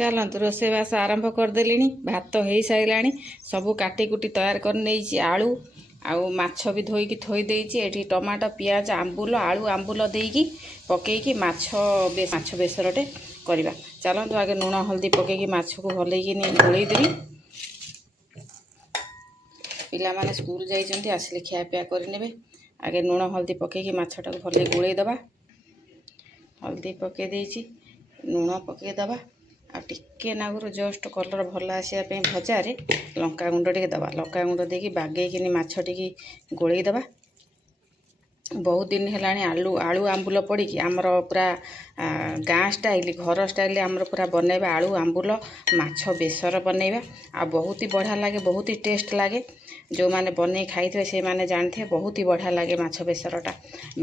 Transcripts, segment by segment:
चलतु रोषेबास आरंभ करदेली। भात हो सारा सबू काटिकुटी तैयार कर नहीं आलू आउ माछ भी धोईकी थोई देइछि। एठी टमाटो पियाज आंबुल आलू आंबुल देकी पकेकी माछ बेसरटे करवा। चलतु आगे लुण हल्दी पकेकी माछ को भलैकी गोलई देवी। पिला माने स्कूल जाइछन्ति आसिले खियापिया करने। आगे लुण हल्दी पकेकी माछटा को भले गोलई दबा। हल्दी पके देइछि लुण पके दबा आ टिके नागुर जस्ट कलर भल आसापी भजार लंका गुंड टे दबा। लंका गुंड देकी बागेकिनी माछ टी गोलई दबा। बहुत दिन है आलू आलू आंबुल पड़ी आमर पूरा गाँ स्टाइल घर स्टाइल आमर पूरा बनैबा आलू आंबुल माछ बेसर बनैबा आ बहुत ही बढ़िया लगे, बहुत ही टेस्ट लगे। जो मैंने बन खाई थे से माने जानते बहुत ही बढ़िया लगे माछ बेसरटा।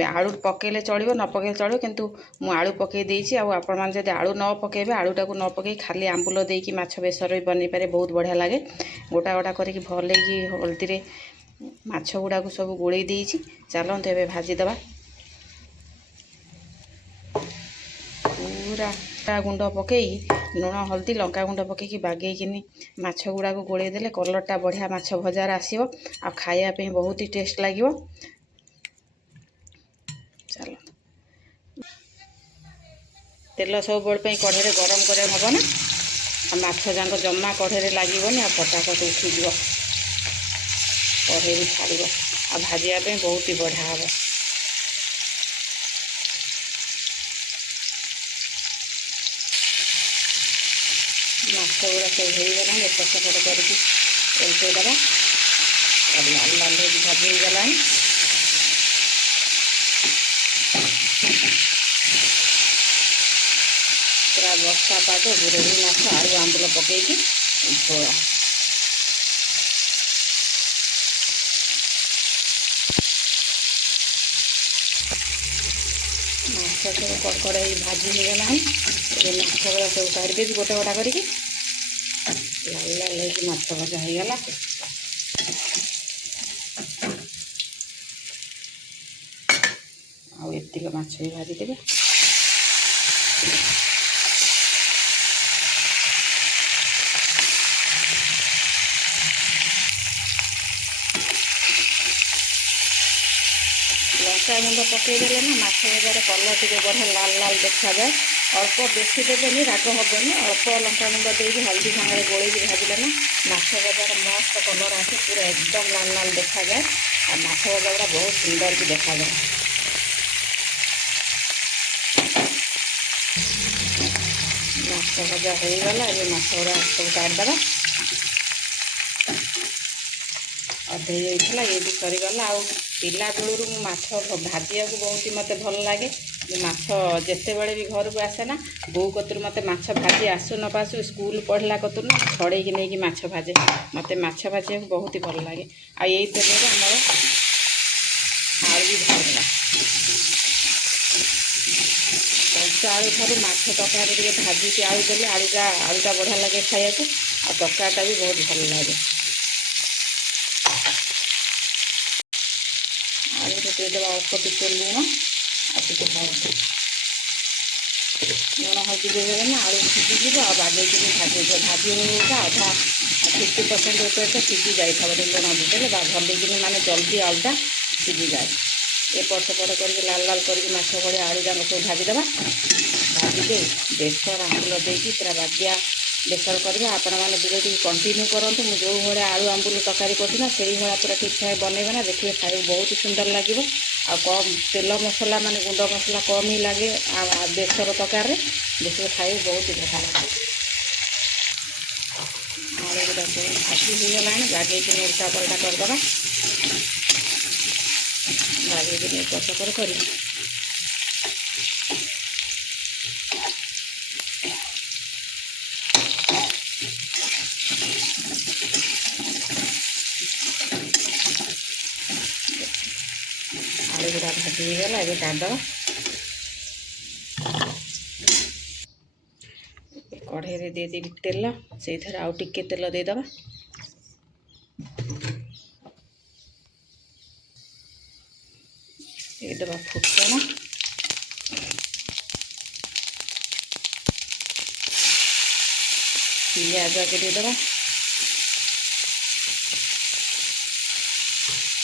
आलू पकेले चलो न पकेले चलो किंतु मु आलू पकई देइछि। आपण मैंने जब आलू न पकेबे आलूटा को न पकई खाली आंबुल देकी माछ बेसर भी बन पारे बहुत बढ़िया लगे। गोटा गोटा करके भल हल्दी माछ गुड़ा को सब गोलई देइछि। चलते एबे भाजीदबा। पूरा गुंड पकई लुण हल्दी लंका गुंड पकई बागेकिनी माछ गुड़ा को गोलई देले कलरटा बढ़िया माछ भजार आसीबो आ खाया पे बहुत ही टेस्ट लागिबो। चलो तेल सब बड़ पे कढ़े गरम करे हबो ना माछ जाक जमा कढ़े लगे आ फटाफट उठीज कढ़े भी छाड़ आ भाजिया बहुत ही बढ़िया हम। माछ गुड़ा सब होगला एपट सेपट करके ओल्टेदबा। लाल लाल भाजी होगला। पूरा बस्ता पाग गुरेही माछ आलू आंबुल पकईकी झोल। माछ सब कड़कड़ भाजी होगला। माछ गुड़ा सब काढ़ी देवी गोटा गोटा करके लाल लाल हो माछ भजा होगला। आक माछ भी भाजीदेवे। लंका गुंड पकईदे ना माछ भजार कलर टे बढ़िया लाल लाल देखा जाए। अल्प बेसी देवेनि राग हेनी अल्प लंका गुंड देकी हल्दी सागर गोलई भाजिले ना माछ भजार मस्त कलर आसे पूरा एकदम लाल लाल देखा जाए। और माछ भजा गुड़ा बहुत सुंदर भी देखा जाए। माछ भजा होगला। ये माछ गुड़ा सब काढ़ीदबा। अधे होता ये भी सरीगला। आ पिला बेलू माछ भाजिया को बहुत ही मत भल लगे। माछ जिते बड़े भी घर को आसे ना बो कतुर मत माछ भाजी आसु न पासु स्कूल पढ़ला कतुर ना छड़े की नहीं कि माछ भाजे मत माछ भाजिया को बहुत ही भल लगे। आ यही तेल आमर आलू भी भाजला। कंचा आलू ठार माछ तरकारी टे भाजी आलू देले आलूटा बढ़िया लगे खाया को आ तरकारीटा भी बहुत भल लगे। आलू देदेबा अल्प टिके लुण आटे हल्दी लुण हल्दी देदेबे ना आलू सीझीज आ बागेकी भाजी भाजी होगा अधा 50% ऊपर सीझी जाए लुण देदेले भलैकी माने जल्दी आलूटा सीझी जाए। एपट सेपट करके लाल लाल करके माछ भलिया आलू जाक सब भाजीदबा। भाजी बेसर आंबुल देकी पूरा बागिया बेसर करवा। आपण मैंने वीडियो टी कंटिन्यू करूँ। मुझे जो भाई आलू आंबुल तरकारी करना से भाया पूरा ठीक ठाक बनइबे ना देखिए खाई बहुत ही सुंदर लगे। आ कम तेल मसला माने गुंड मसला कम ही लगे बेसर तरकारी देखिए खाई बहुत ही बढ़िया लगे। आलू गुड़ा सब भाजी होगला बागेकी उल्टा पलटा करदबा। बागेकी पचकर कर आलू गुड़ा भाजी होगला। ये काढ़दबा। कढ़े दे देवी तेल से आउ टिके तेल देदबा। देदबा फुटण ପିଆଜ ଆଗେ ଦେଇଦେବା।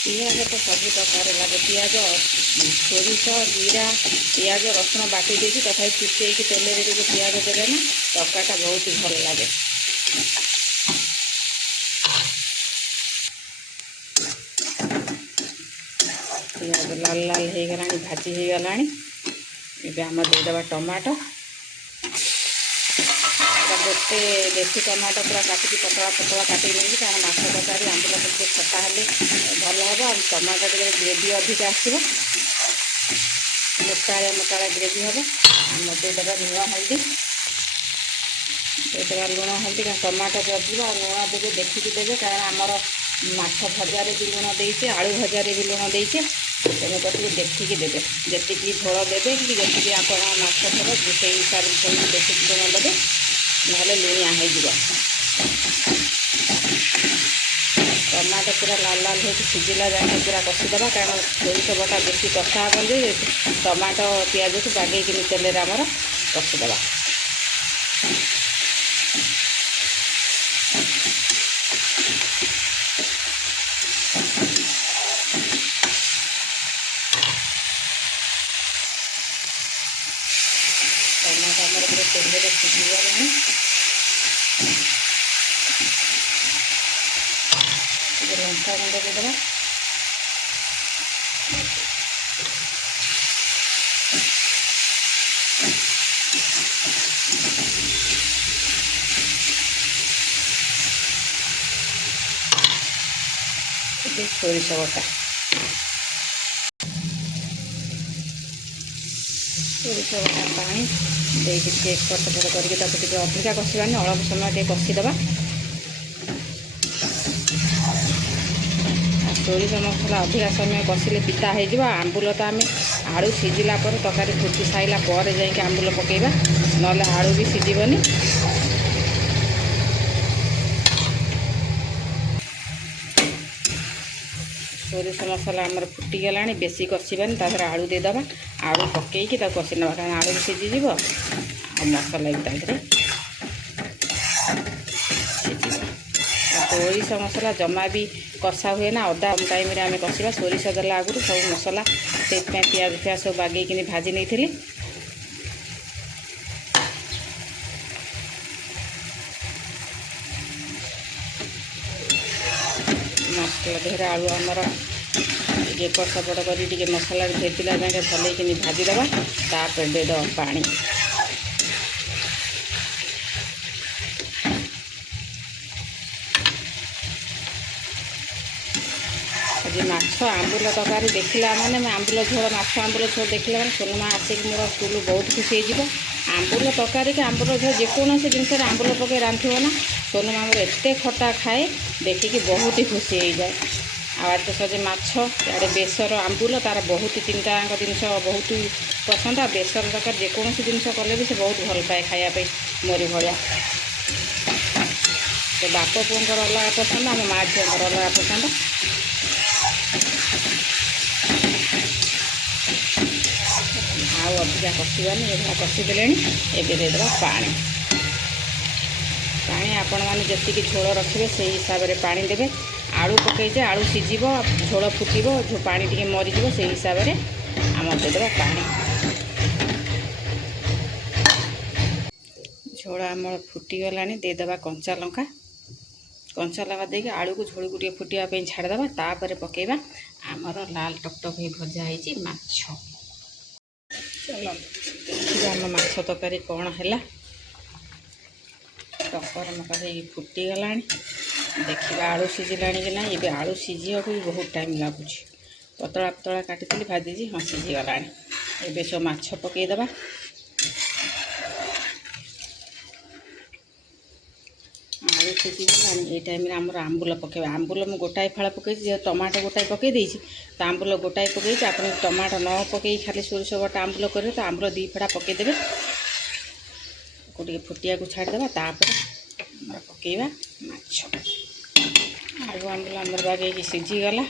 ପିଆଜ ତ ସବୁ ପ୍ରକାର ଲାଗେ, ପିଆଜ ସୋରିଷ ଜିରା ପିଆଜ ରସୁଣ ବାଟି ଦେଇକି ତଥାପି ଫୁଟେଇକି ତେଲରେ ଟିକେ ପିଆଜ ଦେଲେ ନା ତରକାରୀଟା ବହୁତ ଭଲ ଲାଗେ। ପିଆଜ ଲାଲ ଲାଲ ହେଇଗଲାଣି, ଭାଜି ହେଇଗଲାଣି। ଏବେ ଆମେ ଦେଇଦେବା ଟମାଟୋ। ଗୋଟେ ଦେଶୀ ଟମାଟୋ ପୁରା କାଟିକି ପତଳା ପତଳା କାଟିକି ନେଇକି, କାରଣ ମାଛ ତରକାରୀ ଆମ୍ବୁଲ ଟିକେ ଖଟା ହେଲେ ଭଲ ହେବ। ଆଉ ଟମାଟୋ ଟିକେ ଗ୍ରେଭି ଅଧିକା ଆସିବ, ମୋଟାଳିଆ ଗ୍ରେଭି ହେବ। ଆମେ ଦେଇଦେବା ଲୁଣ ହଳଦୀ, ଦେଇଦେବା ଲୁଣ ହଳଦୀ, କାରଣ ଟମାଟୋ ଜଜିବ। ଆଉ ଲୁଣ ଦେବେ ଦେଖିକି ଦେବେ, କାରଣ ଆମର ମାଛ ଭଜାରେ ବି ଲୁଣ ଦେଇଛେ, ଆଳୁ ଭଜାରେ ବି ଲୁଣ ଦେଇଛେ। ତେଣୁକରି ଟିକେ ଦେଖିକି ଦେବେ, ଯେତିକି ଝୋଳ ଦେବେ କି ଯେତିକି ଆପଣ ମାଛ ଥବ ସେଇ ହିସାବରେ ସବୁ ଦେଖିକି ଲୁଣ ଦେବେ, ନହେଲେ ଲୁଣିଆ ହେଇଯିବ। ଟମାଟୋ ପୁରା ଲାଲ ଲାଲ ହେଇକି ସିଝିଲା ଯାଏଁ ପୁରା କଷିଦେବା, କାରଣ ସୋରିଷ ବଟା ବେଶୀ କଷା ହେବନି, ଟମାଟୋ ପିଆଜକୁ ବାଗେଇକିନି ତେଲରେ ଆମର କଷିଦେବା। ଟମାଟୋ ଆମର ପୁରା ତେଲରେ ସିଝିଗଲାଣି। ଟିକେ ଲଙ୍କା ଗୁଣ୍ଡ ଦେଇଦେବା। ଟିକେ ସୋରିଷ ବଟା, ସୋରିଷ ବଟା ପାଣି ଦେଇକି ଟିକେ ଏପଟ ସେପଟ କରିକି ତାକୁ ଟିକେ ଅଧିକା କଷିବାନି, ଅଳପ ସମୟ ଟିକେ କଷିଦେବା। ସୋରିଷ ମସଲା ଅଧିକା ସମୟ କଷିଲେ ପିତା ହେଇଯିବ। ଆମ୍ବୁଲ ତ ଆମେ ଆଳୁ ସିଝିଲା ପରେ, ତରକାରୀ ଫୁଟି ସାରିଲା ପରେ ଯାଇକି ଆମ୍ବୁଲ ପକାଇବା, ନହେଲେ ଆଳୁ ବି ସିଝିବନି। ସୋରିଷ ମସଲା ଆମର ଫୁଟିଗଲାଣି, ବେଶୀ କଷିବାନି, ତା ଦେହରେ ଆଳୁ ଦେଇଦେବା। ଆଳୁ ପକାଇକି ତାକୁ କଷି ନେବା, କାରଣ ଆଳୁ ବି ସିଝିଯିବ ଆଉ ମସଲା ବି ତା ଦେହରେ ସିଝିବ। ସୋରିଷ ମସଲା ଜମା ବି କଷା ହୁଏ ନା, ଅଧା ଟାଇମ୍ରେ ଆମେ କଷିବା। ସୋରିଷ ଦେଲା ଆଗରୁ ସବୁ ମସଲା, ସେଇଥିପାଇଁ ପିଆଜ ଫିଆଜ ସବୁ ବାଗେଇକିନି ଭାଜି ନେଇଥିଲି। ମସଲା ଦେହରେ ଆଳୁ ଆମର ଟିକେ ଏପଟ ସେପଟ କରି ଟିକେ ମସଲାରେ ଭେଦିଲା ଯାଏ ଭଲେଇକିନି ଭାଜିଦେବା। ତାପରେ ଦେଇଦେବା ପାଣି। ଆଜି ମାଛ ଆମ୍ବୁଲ ତରକାରୀ ଦେଖିଲା ମାନେ, ଆମ୍ବୁଲ ଝୋଳ, ମାଛ ଆମ୍ବୁଲ ଝୋଳ ଦେଖିଲା ମାନେ ସୋନମା ଆସିକି ମୋର ସ୍କୁଲରୁ ବହୁତ ଖୁସି ହେଇଯିବ। ଆମ୍ବୁଲ ତରକାରୀ କି ଆମ୍ବୁଲ ଝୋଳ ଯେକୌଣସି ଜିନିଷରେ ଆମ୍ବୁଲ ପକାଇ ରାନ୍ଧିବ ନା, ସୋନମା ଆମର ଏତେ ଖଟା ଖାଏ, ଦେଖିକି ବହୁତ ଖୁସି ହେଇଯାଏ। ଆଉ ଆଜି ତ ସହଜେ ମାଛ, ଇଆଡ଼େ ବେସର, ଆମ୍ବୁଲ, ତାର ବହୁତ ତିନିଟାଙ୍କ ଜିନିଷ ବହୁତ ପସନ୍ଦ। ଆଉ ବେସର ତରକାରୀ ଯେକୌଣସି ଜିନିଷ କଲେ ବି ସେ ବହୁତ ଭଲ ପାଏ ଖାଇବା ପାଇଁ, ମୋରି ଭଳିଆ। ସେ ବାପ ପୁଅଙ୍କର ଅଲଗା ପସନ୍ଦ, ଆମ ମା ଝିଅଙ୍କର ଅଲଗା ପସନ୍ଦ। ଆଉ ଅଧିକା କଷିବାନି, ଏଭଳିଆ କଷିଦେଲେଣି। ଏବେ ଦେଇଦେବା ପାଣି। ପାଣି ଆପଣମାନେ ଯେତିକି ଝୋଳ ରଖିବେ ସେଇ ହିସାବରେ ପାଣି ଦେବେ। ଆଳୁ ପକାଇছে, ଆଳୁ ସିଝିବ, ଝୋଳ ଫୁଟିବ, ପାଣି ଟିକେ ମରିଯିବ, ସେଇ ହିସାବରେ ଆମର ଦେଇଦେବା ପାଣି। ଝୋଳ ଆମର ଫୁଟିଗଲାଣି, ଦେଇଦେବା କଞ୍ଚା ଲଙ୍କା। କଞ୍ଚା ଲଙ୍କା ଦେଇକି ଆଳୁକୁ ଝୋଳକୁ ଟିକେ ଫୁଟିବା ପାଇଁ ଛାଡ଼ିଦେବା। ତାପରେ ପକାଇବା ଆମର ଲାଲ ଟକଟକ ହେଇ ଭଜା ହେଇଛି ମାଛ। ଚାଲ ଦେଖିବା ଆମ ମାଛ ତରକାରୀ କ'ଣ ହେଲା। ଟକର ମକର ହେଇକି ଫୁଟିଗଲାଣି, ଦେଖିବା ଆଳୁ ସିଝିଲାଣି କି ନାହିଁ। ଏବେ ଆଳୁ ସିଝିବାକୁ ବି ବହୁତ ଟାଇମ୍ ଲାଗୁଛି। ପତଳା ପତଳା କାଟିଥିଲି, ଭାଜିଛି, ହଁ ସିଝିଗଲାଣି। ଏବେ ସବୁ ମାଛ ପକାଇଦେବା। ଆଳୁ ସିଝିଗଲାଣି, ଏଇ ଟାଇମ୍ରେ ଆମର ଆମ୍ବୁଲ ପକାଇବା। ଆମ୍ବୁଲ ମୁଁ ଗୋଟାଏ ଫାଳ ପକାଇଛି, ଯେହେତୁ ଟମାଟୋ ଗୋଟାଏ ପକାଇ ଦେଇଛି, ତ ଆମ୍ବୁଲ ଗୋଟାଏ ପକାଇଛି। ଆପଣ ଟମାଟୋ ନ ପକାଇ ଖାଲି ସୋରିଷ ବଟା ଆମ୍ବୁଲ କରିବେ, ତ ଆମ୍ବୁଲ 2 ଫଡ଼ା ପକାଇଦେବେ। ତାକୁ ଟିକେ ଫୁଟିବାକୁ ଛାଡ଼ିଦେବା। ତାପରେ ଆମର ପକାଇବା ମାଛ। ଆଳୁ ଆମ୍ବୁଲ ଆମର ବାଗେଇକି ସିଝିଗଲା।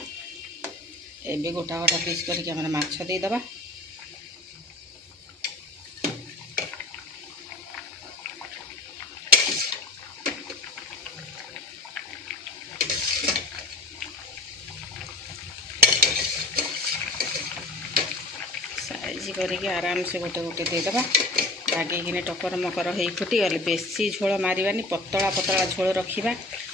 ଏବେ ଗୋଟା ଗୋଟା ପିସ୍ କରିକି ଆମର ମାଛ ଦେଇଦେବା। साइज करके आराम से गोटे गोटे देदेबा बागेकिने टकर मकर हो फुटीगले बेसी झोल मारानी पतला पतला झोल रखा।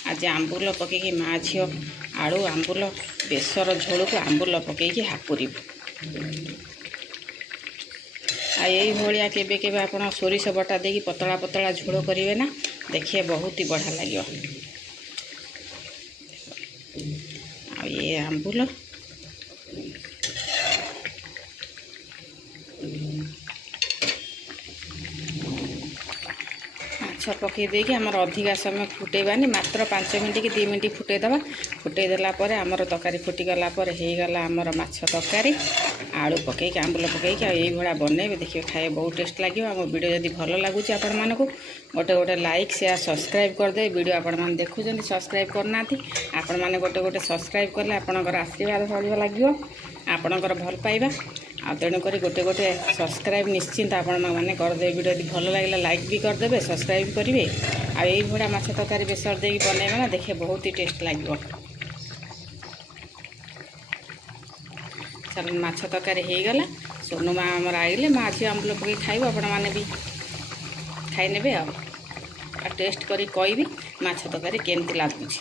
आज आंबुल पकईकि माँ झील आलू आंबुल बेसर झोल को आंबुल पकईकि हापुरबू। यही भाया केबे केबे आपण सोरिष बटा देकी पतला पतला झोल करेंगे ना, देखिए बहुत ही बढ़िया लगे। ये आंबुल माछ पकई देकी आमर अधिका समय फुटेबानी, मात्र 5 मिनट कि 2 मिनट फुटेदबा। फुटेदेला आमर तरकारी फुटीगला होगला आमर माछ तरकारी आलू पकईकि आंबुल पकईकि यही भाया बनइबे। देखिए खाए बहुत टेस्ट लगे। आम वीडियो जदि भल लगुच आपण मानक गोटे गोटे लाइक शेयर सब्सक्राइब करदे। वीडियो आपण मैंने देखुं सब्सक्राइब करना आपण मैंने गोटे गोटे सब्सक्राइब कले आपणकर आशीर्वाद बढ़िया लगे आपणकर भल पाइबा आ तेणुक गोटे गोटे सब्सक्राइब निश्चिंत आपण मैंने करदे। वीडियो यदि भल लगे लाइक भी करदे सब्सक्राइब करेंगे। आई भाया माछ तरकारी बेसर देकी बनइबे ना, देखिए बहुत ही टेस्ट लगे। चल माछ तरकारी होगला। सोनू माँ आमर आइले माँ झी आंबुल पकई खाइब आपण मैंने भी खाईने आ टेस्ट करी कहबी माछ तरकारी केमती लगुच।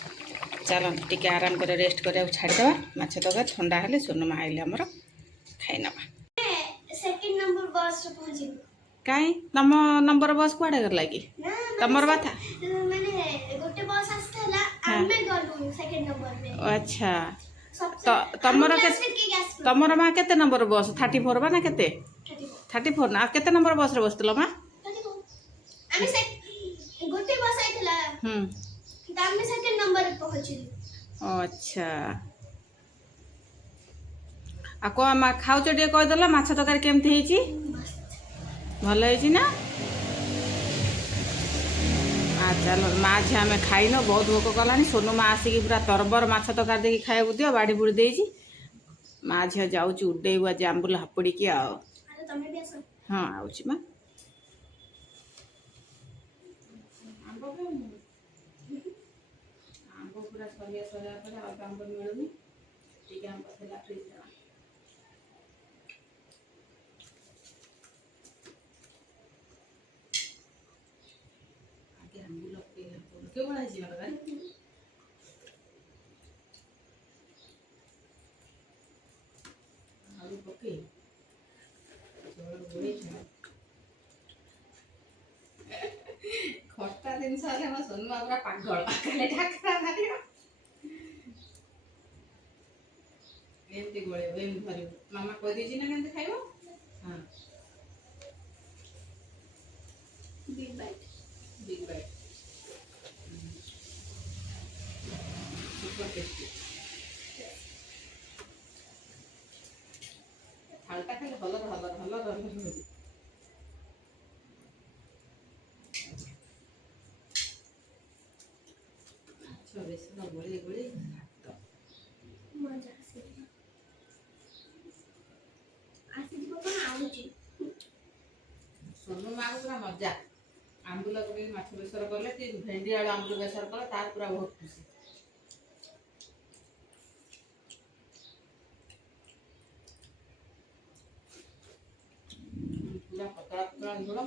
चल टिके आराम कर रेस्ट कर छाड़ीदे माछ तरकारी ठंडा हेले सोनू माँ आइले आमर खाईनवा। कहीं तुम नंबर बस कुआड़े गला कि तमर बाथा अच्छा तो तमर माँ केते नंबर बस 34 बा ना केते 34 ना केते नंबर बस रे बसतलो माँ अच्छा आ को माँ खाऊ टे कहीदेल माछ तरकारी केमती भल ना। चलो माँ झी आम खाइन बहुत भोक कला। सोनू माँ आसिक पूरा तरबर माछ तरकारी देखिए खाया दियो बाड़ी बुड़ी देजी। माँ झी जाऊँ उडेबू आज आंबुल हापुड़ी की हाँ आऊँच माँ आंब पूरा सरिया सरिया आंब मिलूनी फ्रिज क्यों आलू पकई खट्टा जिनस मो सोनू पूरा पागल एमती गोल एम धर मामा कह ना केमती खाइब। हाँ बिग बाइट सुपर टेस्टी थालटा खाली हलर हलर हलर हलर अच्छा बेसन गोली गोली सोनू माँ को पूरा मजा आंबुल पकई माछ बेसर कले भेंडी आलू आंबुल बेसर कले तार पूरा बहुत खुशी। पूरा पतला पतला झोल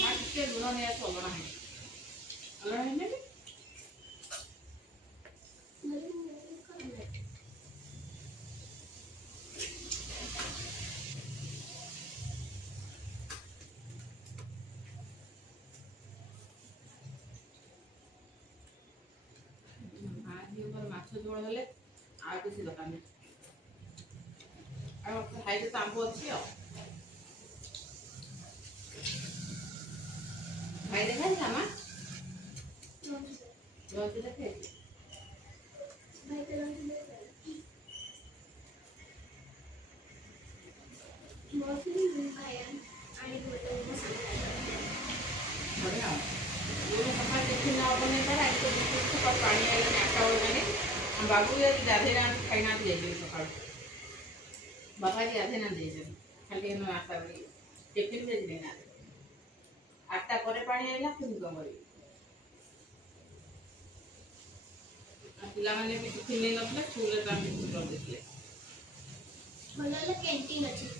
माँ टे लुण नहीं आस अलना है अलना है माछ झोल हेले आ किसी दरकार नहीं खाई तो आंब अच्छी भाई देखा माँ देखे बढ़िया सकाल टिफिन बन सकाल पानी आगे 8टा बजे बाबू गाधे ना खाई ना जाइए सकाल बाबा जी गाधे ना जाइए खाली नाश्ता टिफिन भेज देना 8टा पर पानी आइला फिर कम कर ପିଲାମାନେ ବି ଟିଫିନ୍ ନେଇ ନଥିଲେ ସ୍କୁଲରେ ତାଙ୍କ ଟିଫିନ୍ କରିଦେଇଥିଲେ। ଭଲ ହେଲା କ୍ୟାଣ୍ଟିନ୍ ଅଛି।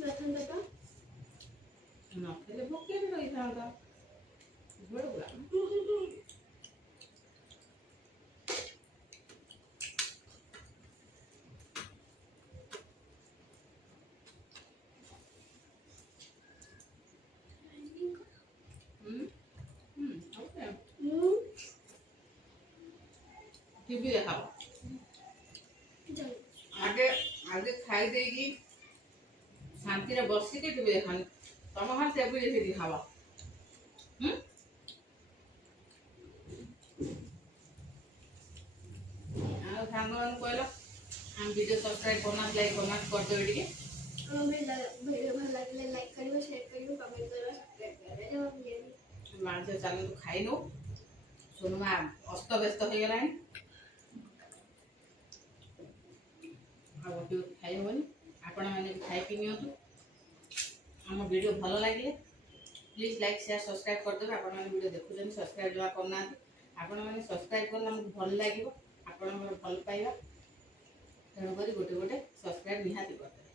ନଥାନ୍ତା ତ ନଥିଲେ ଭୋକେରେ ରହିଥାନ୍ତା। ବେଳୁଗୁଡ଼ା ଓକେ ଟିଭି ଦେଖାବ। ଆଗେ ଆଗେ ଖାଇ ଦେଇକି ଶାନ୍ତିରେ ବସିକି ଟିଭି ଦେଖାନି। ତମ ଖାଲି ଟେବୁଲ ସେଇଠି ଖାବ। ଆଉ ସାଙ୍ଗମାନଙ୍କୁ କହିଲ ଆମ ଭିଡ଼ିଓ ସବସ୍କ୍ରାଇବ୍ କରୁନାହାନ୍ତି, ଲାଇକ୍ କରୁନାହାନ୍ତି, କରିଦେବେ ଟିକେ। ଆମ ଭିଡ଼ିଓ ଭଲ ଲାଗିଲେ ଲାଇକ୍ କରିବ, ସେୟାର କରିବ, କମେଣ୍ଟ କରିବ, ସବସ୍କ୍ରାଇବ୍ କରିବ। ମାଂସ ଚାଲନ୍ତୁ ଖାଇନୁ। ସୁନମା ଅସ୍ତବ୍ୟସ୍ତ ହେଇଗଲାଣି। ଆଉ ଗୋଟେ ଖାଇହେବନି। ଆପଣମାନେ ବି ଖାଇପି ନିଅନ୍ତୁ। ଆମ ଭିଡ଼ିଓ ଭଲ ଲାଗିଲେ ପ୍ଲିଜ୍ ଲାଇକ୍ ସେୟାର ସବସ୍କ୍ରାଇବ୍ କରିଦେବେ। ଆପଣମାନେ ଭିଡ଼ିଓ ଦେଖୁଛନ୍ତି, ସବସ୍କ୍ରାଇବ୍ ଜମା କରୁନାହାନ୍ତି। ଆପଣମାନେ ସବସ୍କ୍ରାଇବ୍ କଲେ ଆମକୁ ଭଲ ଲାଗିବ, ଆପଣଙ୍କର ଭଲ ପାଇବା। ତେଣୁକରି ଗୋଟେ ସବସ୍କ୍ରାଇବ୍ ନିହାତି କରିଦେବେ।